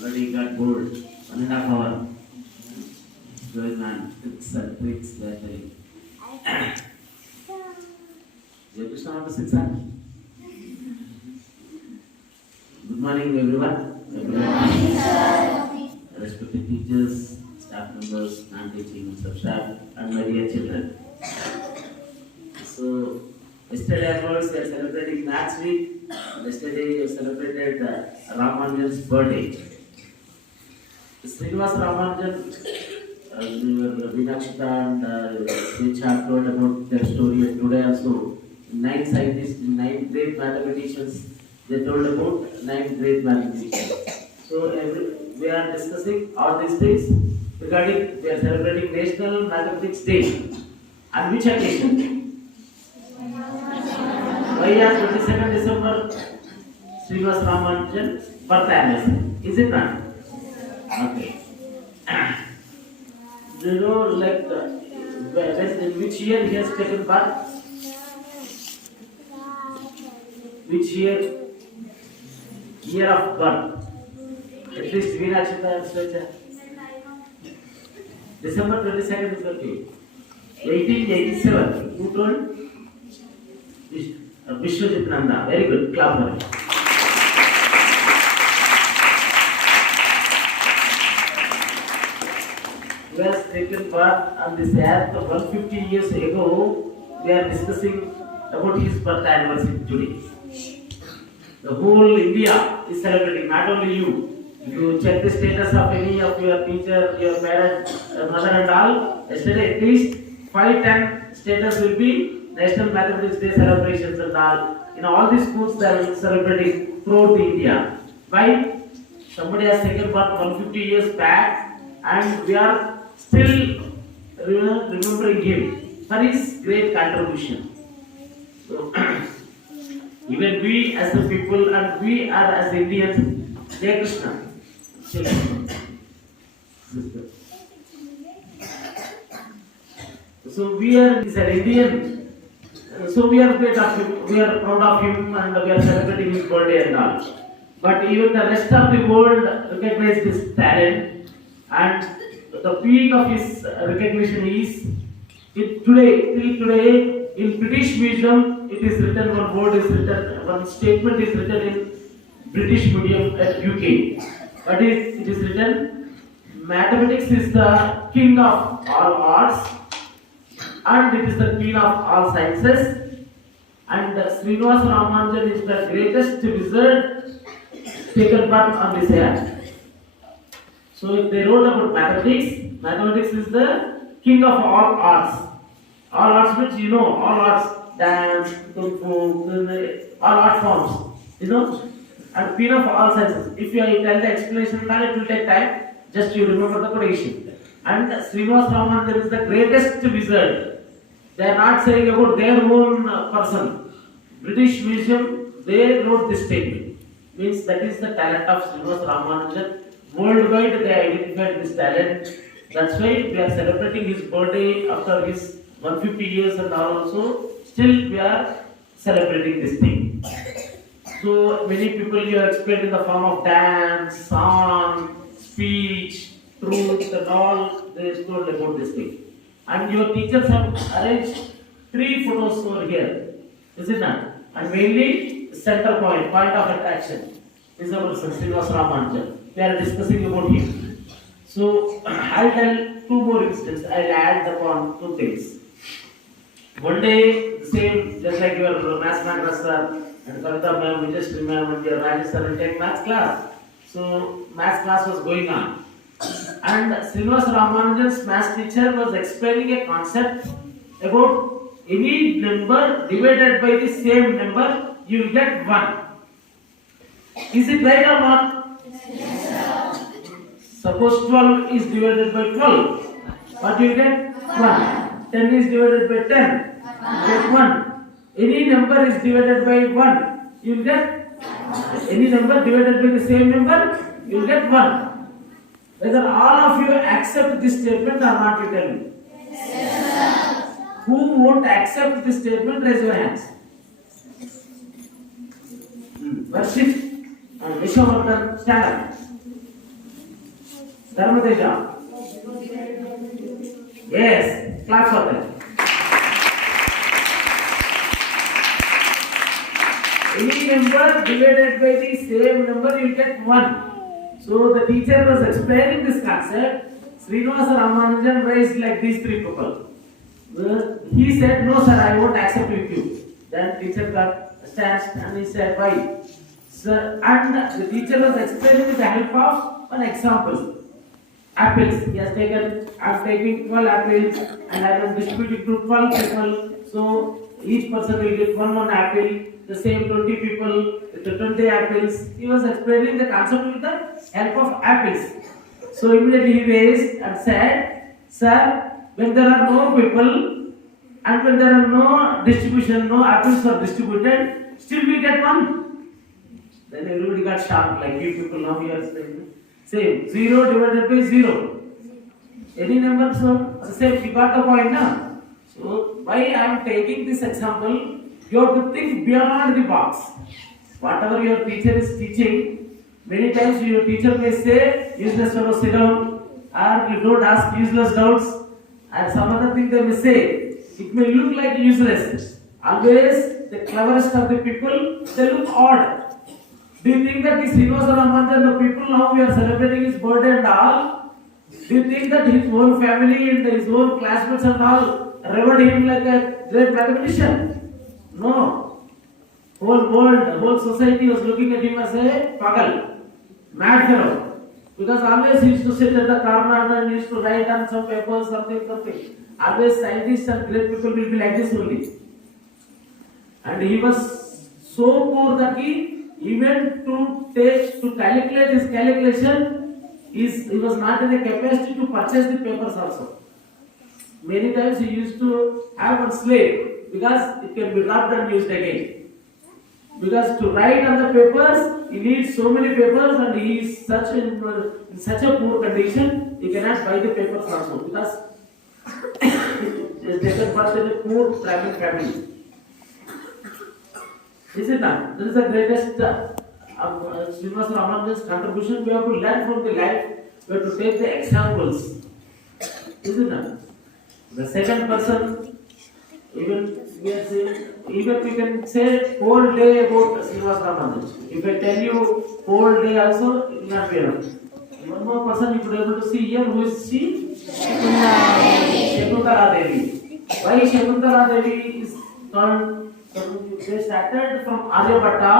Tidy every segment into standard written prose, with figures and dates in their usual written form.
Already got bored. 1.5 hour. Going on. Tricks and tricks they are telling. Jai Krishna on the 6 hours. Good morning, everyone. Good morning, sir. Respected teachers, staff members, non-teaching staff, and my dear children. So, yesterday onwards we are celebrating Maths Week. Yesterday we celebrated Ramanujan's birthday. Srinivas Ramanujan, Vinakshita and Sricha told about their story, and today also 9 scientists, 9 great mathematicians, they told about 9 great mathematicians. So we are discussing all these things regarding we are celebrating National Mathematics Day. On which occasion? Why on 22nd December Srinivas Ramanujan's birthday anniversary? Is it not? Okay. Do you know like in which year he has taken birth? Which year? Year of birth. At least Vinachita and Srecha. December 22nd is okay. 1887. Who told? Vishwajit Nanda. Very good. Clap for him. He has taken birth on this earth 150 years ago. We are discussing about his birth anniversary today. The whole India is celebrating, not only you. If you check the status of any of your teacher, your parent, mother and all, yesterday at least 5-10 status will be National Mathematics Day celebrations and all. In all these schools they are celebrating throughout India. Why? Somebody has taken birth 150 years back and we are still remembering him for his great contribution. So, even we as the people and we are as Indians, Jai Krishna. So we are an Indian. So we are great of him, we are proud of him and we are celebrating his birthday and all. But even the rest of the world recognize this talent, and the peak of his recognition is till today in British Museum it is written, one word is written, one statement is written in British Museum at UK. But it is written, mathematics is the king of all arts and it is the queen of all sciences, and Srinivas Ramanujan is the greatest wizard taken birth on this earth. So if they wrote about mathematics, mathematics is the king of all arts. All arts means you know, all arts, dance, kung fu, all art forms, you know, and queen of all sciences. If I tell the explanation, then it will take time. Just you remember the quotation. And Srinivas Ramanujan is the greatest wizard. They are not saying about their own person. British Museum, they wrote this statement. Means that is the talent of Srinivas Ramanujan. Worldwide they identified this talent. That's why we are celebrating his birthday after his 150 years and all also. Still we are celebrating this thing. So many people you have explained in the form of dance, song, speech, truth and all, they told about this thing. And your teachers have arranged 3 photos over here. Is it not? And mainly the center point of attraction is our Srinivas Ramanujan. We are discussing about him. So I'll tell 2 more instances. I'll add upon 2 things. One day, same, just like your maths master and Kavita ma'am, we just remember your Rajesh sir will take maths class. So maths class was going on. And Srinivas Ramanujan's maths teacher was explaining a concept about any number divided by the same number, you will get 1. Is it right or not? Yes, sir. Suppose 12 is divided by 12. What you will get? 1. 10 is divided by 10. You get 1. Any number is divided by 1. You will get? Any number divided by the same number, you will get 1. Whether all of you accept this statement or not, you tell me. Yes, sir. Who won't accept this statement, raise your hands. Worship and Vishwavardhan, stand up. Dharmateja. Yes, clap for them. Any number divided by the same number, you get 1. So the teacher was explaining this concept. Srinivasa Ramanujan raised like these 3 people. He said, no sir, I won't accept with you. Then teacher got stance and he said, why? Sir, and the teacher was explaining with the help of an example. Apples. He has taken, I am taking 12 apples and I am distributing to 12 people. So each person will get one apple. The same 20 people with the 20 apples. He was explaining the concept with the help of apples. So immediately he raised and said, sir, when there are no people and when there are no distribution, no apples are distributed, still we get 1. Then everybody got shocked, like you people now we are saying. Same, 0 divided by 0. Any number, so same, you got the point now. So why I am taking this example, you have to think beyond the box. Whatever your teacher is teaching, many times your teacher may say, useless fellow, sit down, or you don't ask useless doubts, and some other thing they may say. It may look like useless. Always, the cleverest of the people, they look odd. Do you think that this Srinivasa Ramanujan, the people now we are celebrating his birthday and all, do you think that his whole family and his whole classmates and all revered him like a great mathematician? No. Whole world, whole society was looking at him as a pagal, mad fellow. Because always he used to sit at the corner and used to write on some papers, something. Always scientists and great people will be like this only. And he was so poor that he even to calculate his calculation, he was not in a capacity to purchase the papers also. Many times he used to have one slave because it can be rubbed and used again. Because to write on the papers, he needs so many papers and he is in such a poor condition, he cannot buy the papers also because he is taken birth in a poor Brahmin family. Is it not? This is the greatest Srinivasa Ramanujan's contribution. We have to learn from the life. We have to take the examples. Is it not? The second person, even we can say whole day about Srinivasa Ramanujan. If I tell you whole day also, it will not be enough. One more person you could be able to see here. Who is she? Shakuntala Devi. Why Shakuntala Devi is called? They started from Aryabhatta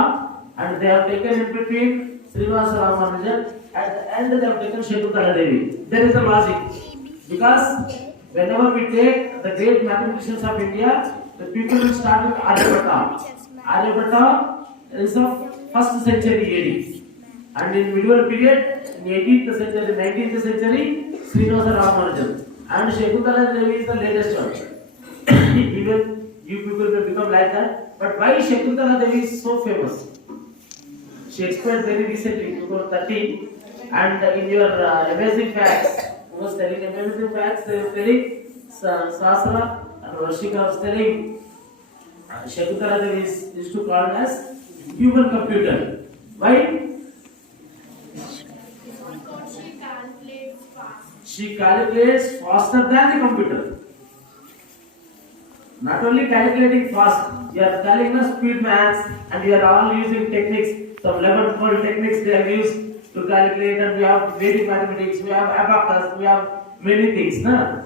and they have taken in between Srinivasa Ramanujan. At the end they have taken Shakuntala Devi. There is a logic. Because whenever we take the great mathematicians of India, the people will start with Aryabhatta. Aryabhatta is of 1st century AD. And in medieval period, in 18th century, 19th century, Srinivasa Ramanujan. And Shakuntala Devi is the latest one. Even you people will become like that. But why Shakuntala Devi is so famous? She explained very recently, 2013, and in your amazing facts, who was telling amazing facts, they were telling Sasra and Rashika was telling Shakuntala Devi is to call as human computer. Why? Because she calculates fast. She calculates faster than the computer. Not only calculating fast, you are telling us speed maths and you are all using techniques, some 11, 12 techniques they have used to calculate, and we have Vedic mathematics, we have abacus, we have many things. Na?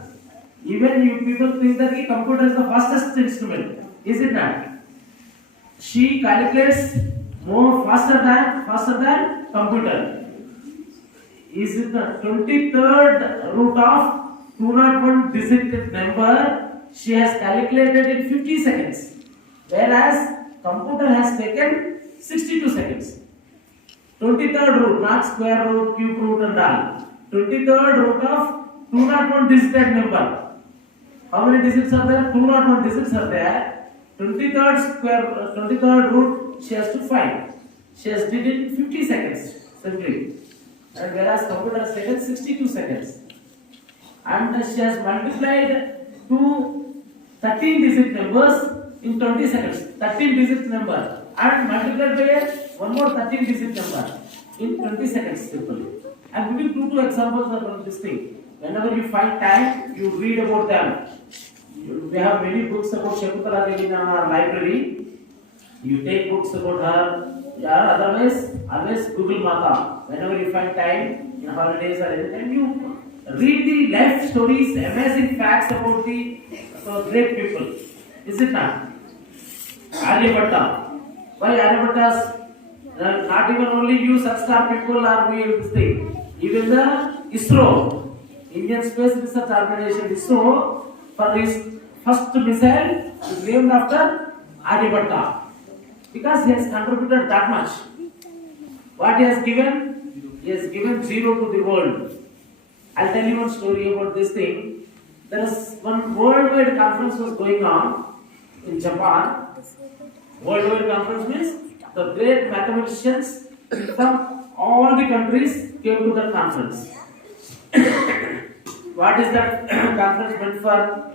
Even you people think that the computer is the fastest instrument. Is it not? She calculates more faster than computer. Is it the 23rd root of 201 digit number? She has calculated in 50 seconds, whereas computer has taken 62 seconds. 23rd root, not square root, cube root and all. 23rd root of 201 digit number. How many digits are there? 201 digits are there. 23rd root she has to find. She has did it in 50 seconds simply. And whereas computer has taken 62 seconds. And she has multiplied two 13 digit numbers in 20 seconds. 13 digit number and multiplied by one more 13 digit number in 20 seconds simply. I'm giving two examples about this thing. Whenever you find time, you read about them. We have many books about Shakuntala Devi in our library. You take books about her. Yeah, otherwise, always Google Mata. Whenever you find time in holidays or anything, you read the life stories, amazing facts about the great people. Is it not? Aryabhatta. Why Aryabhatta's? Not even only you SANSKAR people are doing this thing. Even the ISRO, Indian Space Research Organization, ISRO, for his first missile is named after Aryabhatta. Because he has contributed that much. What he has given? He has given zero to the world. I'll tell you one story about this thing. There was one worldwide conference was going on in Japan. Worldwide conference means the great mathematicians from all the countries came to that conference. What is that conference meant for?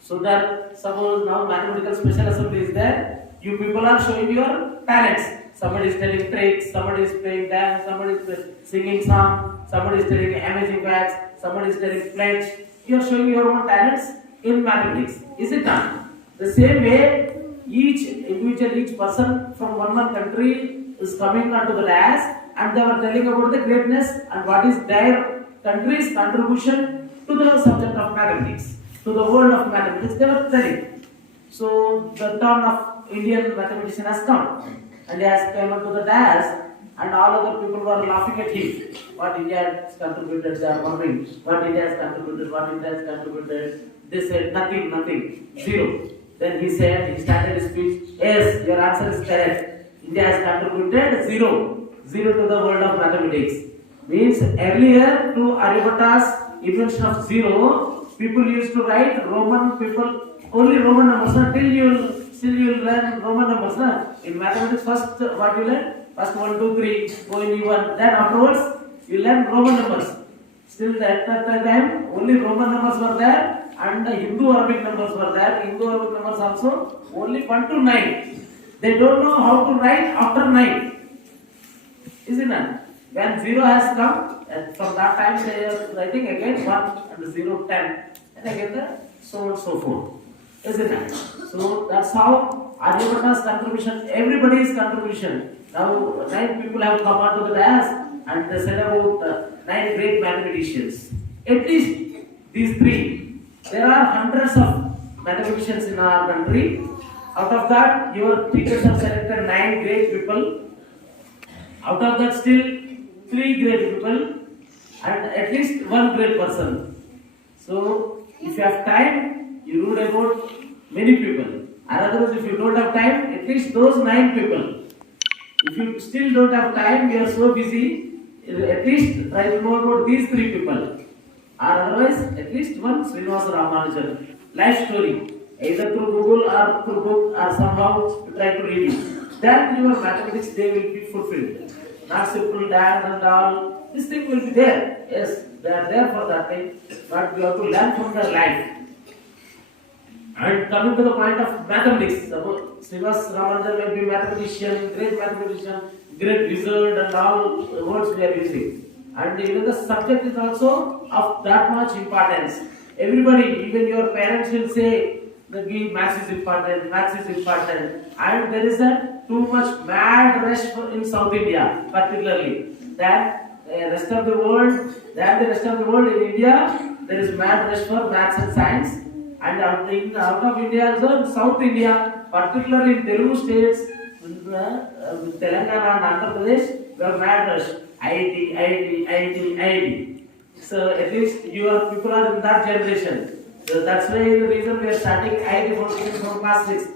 So that suppose now mathematical special assembly is there, you people are showing your talents. Somebody is telling tricks, somebody is playing dance, somebody is singing song, somebody is telling amazing facts, somebody is telling pledge. You are showing your own talents in mathematics. Is it not? The same way, each person from one country is coming onto the dais and they were telling about the greatness and what is their country's contribution to the subject of mathematics, to the world of mathematics. They were telling. So the turn of Indian mathematician has come and he has come onto the dais and all other people were laughing at him. What India has contributed, they are wondering. What India has contributed, what India has contributed. They said nothing, zero. Then he started his speech. Yes, your answer is correct. India has contributed zero to the world of mathematics. Means earlier to Aryabhatta's invention of zero, people used to write only Roman numbers. Still you will learn Roman numbers. In mathematics, first what you learn? First 1, 2, 3, go in E1. Then afterwards you learn Roman numbers. Still at that time only Roman numbers were there. And the Hindu Arabic numbers were there. Hindu Arabic numbers also only 1 to 9. They don't know how to write after 9. Is it not? When 0 has come, and from that time they are writing again 1 and 0, 10. And again so on and so forth. Is it not? So that's how Aryabhatta's contribution, everybody's contribution. Now 9 people have come onto the dais and they said about 9 great mathematicians. At least these 3. There are hundreds of mathematicians in our country. Out of that, your teachers have selected 9 great people. Out of that, still 3 great people and at least 1 great person. So, if you have time, you read about many people. Otherwise, if you don't have time, at least those 9 people. If you still don't have time, you are so busy, at least try to know about these 3 people. Otherwise, at least one Srinivasa Ramanujan life story, either through Google or through book or somehow you try to read it. Then your mathematics day will be fulfilled. Not simple dance and all. This thing will be there. Yes, they are there for that thing, but we have to learn from their life. And coming to the point of mathematics, suppose Srinivasa Ramanujan may be mathematician, great wizard, and all words we are using. And even the subject is also of that much importance. Everybody, even your parents will say that maths is important, and there is a too much mad rush in South India, particularly. Than the rest of the world in India, there is mad rush for maths and science. And out of India also, in South India, particularly in Telugu states, Telangana and Andhra Pradesh, we have mad rush. IIT. So at least your people are in that generation. So that's why the reason we are starting IIT from class 6,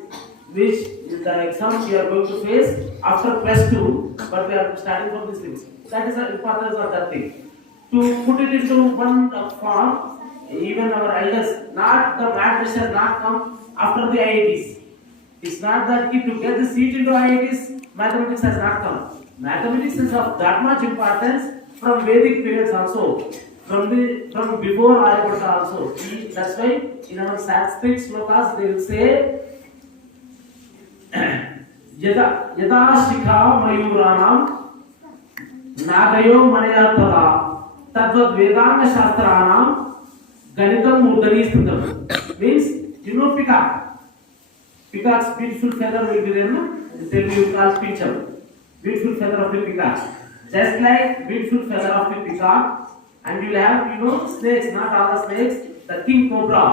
which is the exam you are going to face after plus 2, but we are starting from this thing. That is the importance of that thing. To put it into one form, even our elders, not the mad rush has not come after the IITs. It's not that to get the seat into IITs, mathematics has not come. Mathematics is of that much importance from Vedic periods also, from before Aryabhatta also. That's why in our Sanskrit slokas they will say Yada Shikha Mayuranam नागयो मनया तदा तद्वत् वेदांग शास्त्राणां गणितं मूर्धनि स्थितम्. Means you know peacock. Peacock's beautiful feather will be there, no? Then you call picture. Beautiful feather of the peacock. Just like beautiful feather of the peacock, and you will have snakes. Not all the snakes. The king cobra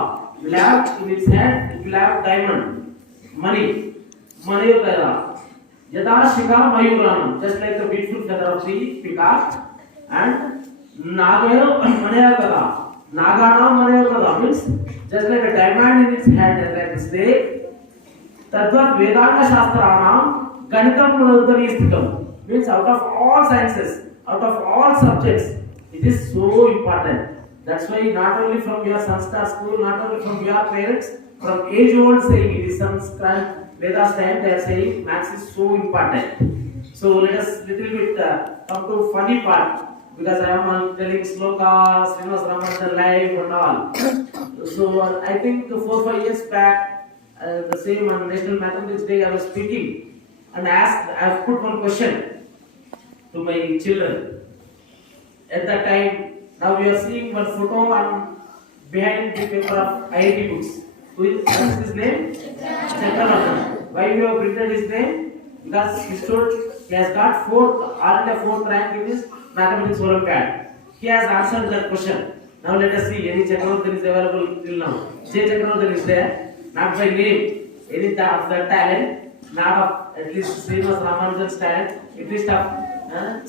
will have in its head. It will have diamond, money, manayo tera. Yada shika mayuranam. Just like the beautiful feather of the peacock, and nagayo manaya tera. Nagana manaya tera means just like a diamond in its head, like a snake. Tadvat Vedanta Shastranam Ganitam Munadari Sthikam means out of all sciences, out of all subjects, it is so important. That's why not only from your SANSKAR school, not only from your parents, from age old saying it is SANSKAR Vedas time they are saying maths is so important. So let us little bit come to funny part because I am telling slokas, Ramadan live and all. So I think 4-5 years back. The same on National Mathematics Day I was speaking and I have put one question to my children. At that time, now we are seeing one photo on behind the paper of IIT books. Who is his name? Chakravartin. Why we have printed his name? Because he has got fourth rank in his mathematics Olympiad. He has answered that question. Now let us see any Chakravartin is available till now. J. Chakravartin is there. Not by name, any of the talent, not of at least Srinivas Ramanujan's talent, at least of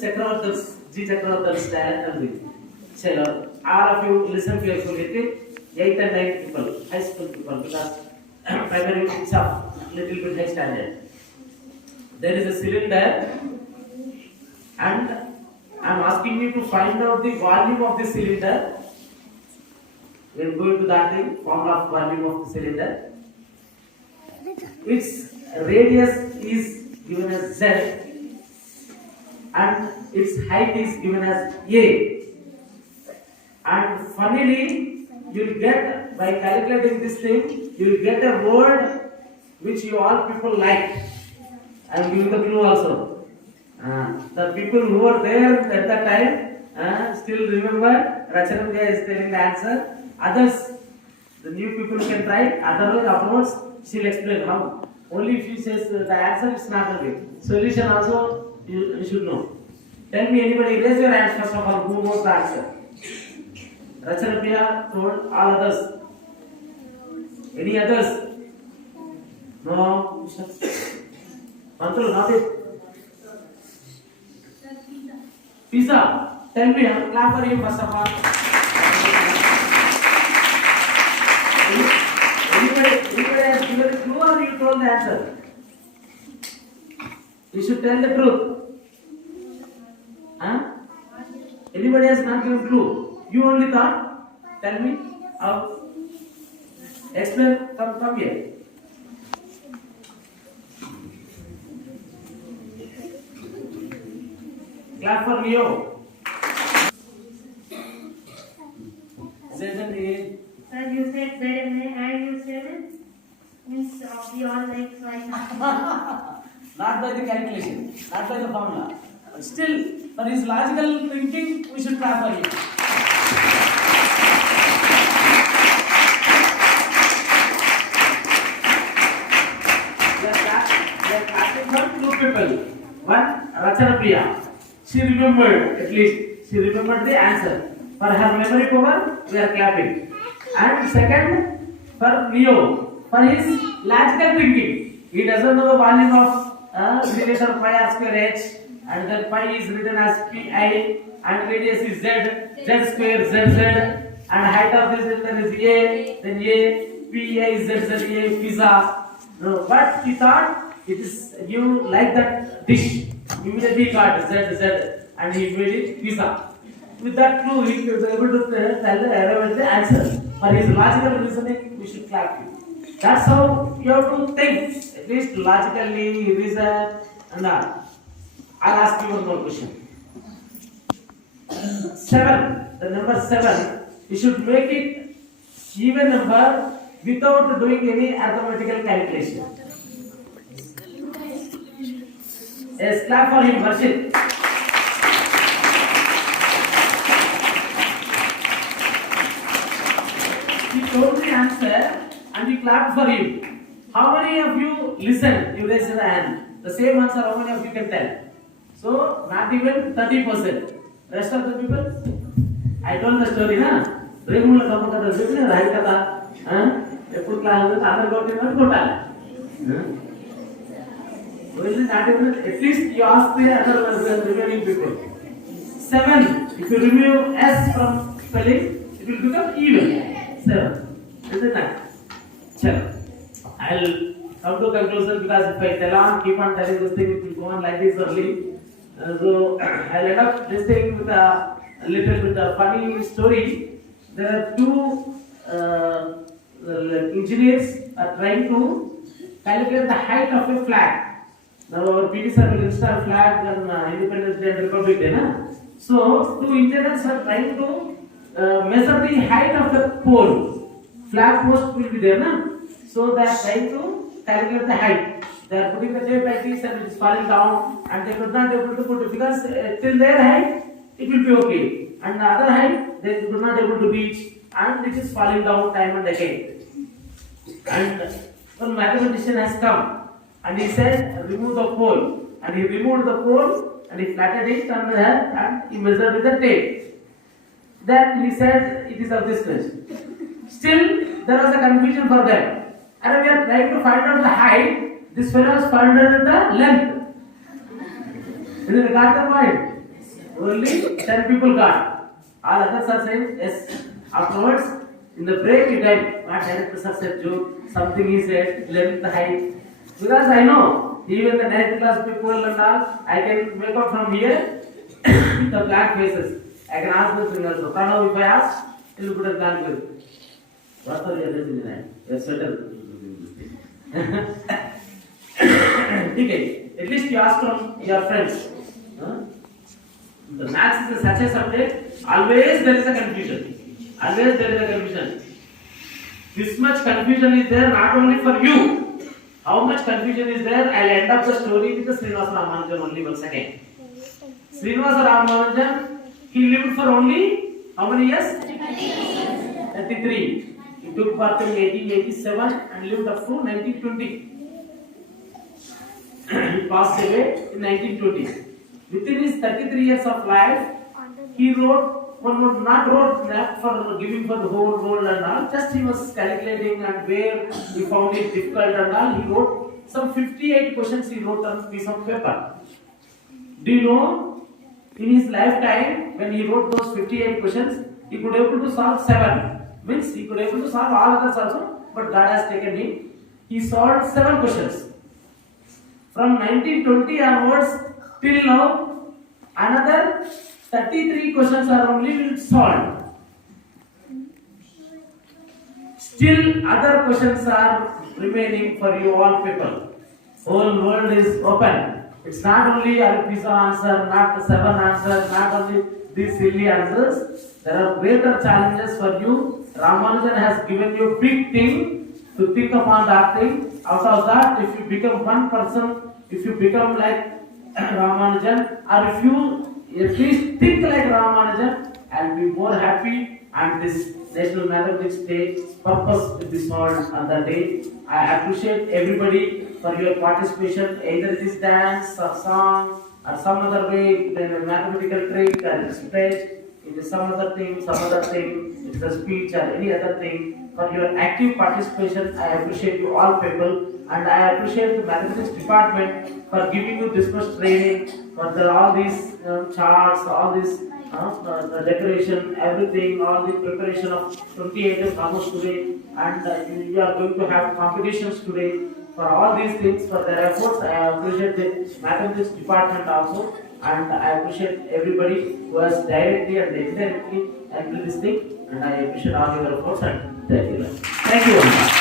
Chakravartin's, G. Chakravartin's talent. Chalo, all of you listen carefully. 8th and 9th people, high school people, because primary kids are little bit high standard. There is a cylinder, and I am asking you to find out the volume of the cylinder. We are going to that thing, formula of volume of the cylinder. Its radius is given as Z and its height is given as A. And funnily, you will get, by calculating this thing, you will get a word which you all people like. I will give you the clue also. The people who were there at that time still remember. Rachananga is telling the answer. Others, the new people can try. Otherwise, afterwards, she will explain how. Only if she says the answer, it's not the way. Solution also, you should know. Tell me anybody, raise your hands first of all, who knows the answer. Rachanapya told all others. Any others? No? Mantul, not it. Pizza. Tell me, clap for him first of all. Anybody has given a clue or you told the answer? You should tell the truth. Anybody has not given clue? You only thought? Tell me. How? Explain. Come here. Clap for Leo. Z and A. Sir, you said Z and you said it means we all like so I Not by the calculation, not by the formula. But still, for his logical thinking, we should clap for him. We are clapping for two people. One, Rachanapriya. She remembered, at least, she remembered the answer. For her memory power, we are clapping. And second, for Leo, for his logical thinking. He doesn't know the volume of cylinder pi r square h, and then pi is written as pi, and radius is z square zz, and height of the cylinder is a, then a, pi is zz, pizza. No, but he thought it is you like that dish. Immediately he got zz, and he made it pizza. With that clue, he was able to tell the answer. For his logical reasoning, we should clap him. That's how you have to think, at least logically, reason, and all. I'll ask you one more question. 7, the number 7, you should make it even number without doing any arithmetical calculation. Yes, clap for him, Varshit. answer and we clapped for him. How many of you listen? You raise your hand. The same answer, how many of you can tell? So, not even 30%. Rest of the people? I told the story, na? Regular Kamaka, the business, right? A full class, other got in one total. So, it is not even, at least you ask the other remaining people. 7. If you remove S from spelling, it will become even. 7. Isn't that? Chalo. I'll come to conclusion because if I tell on, keep on telling this thing, it will go on like this only. So I'll end up this thing with a little bit of funny story. There are two engineers are trying to calculate the height of a flag. Now our PD sir will install flag on Independence Day and Republic Day, na? So two engineers are trying to measure the height of the pole. Flag post will be there, na? So they are trying to calculate the height. They are putting the tape like this and it is falling down, and they could not able to put it because till their height it will be okay, and the other height they could not able to reach, and it is falling down time and again. And one mathematician has come and he said remove the pole, and he removed the pole and he flattened it on the head and he measured with the tape. Then he said it is of this much. Still there was a confusion for them. And we are trying to find out the height. This fellow has found out the length. Did you got the point? Only 10 people got. All others are saying yes. Afterwards, in the break, we time, what director said joke, something he said, length, height. Because I know, even the 9th class people and all, I can make out from here the black faces. I can ask the singers. So, if I ask, he will put a blank face. What are the others in the night? Yes, settle. Okay, at least you ask from your friends. The maths is such a subject, always there is a confusion. Always there is a confusion. This much confusion is there not only for you. How much confusion is there? I'll end up the story with the Srinivasa Ramanujan only once again. Srinivasa Ramanujan, he lived for only how many years? 33. He took birth in 1887 and lived up to 1920. He passed away in 1920. Within his 33 years of life, he wrote, not for giving for the whole world and all, just he was calculating and where he found it difficult and all, he wrote some 58 questions he wrote on a piece of paper. Do you know, in his lifetime, when he wrote those 58 questions, he could able to solve 7. Means he could able to solve all others also, but God has taken him. He solved 7 questions. From 1920 onwards till now, another 33 questions are only solved. Still other questions are remaining for you all people. Whole world is open. It's not only a piece of answer, not the 7 answers, not only these silly answers. There are greater challenges for you. Ramanujan has given you big thing to think upon that thing. Out of that, if you become one person, if you become like Ramanujan, or if you at least think like Ramanujan, I'll be more happy. And this National Mathematics Day purpose will be solved on the day. I appreciate everybody for your participation, either it is dance or song or some other way, then a mathematical trick or speech, it is some other thing, it is a speech or any other thing. For your active participation, I appreciate you all people, and I appreciate the mathematics department for giving you this much training, for all these charts, all this the decoration, everything, all the preparation of 28 days almost today, and you are going to have competitions today. For all these things, for their efforts, I appreciate the mathematics department also, and I appreciate everybody who has directly and indirectly handled this thing, and I appreciate all your efforts, and thank you. Thank you.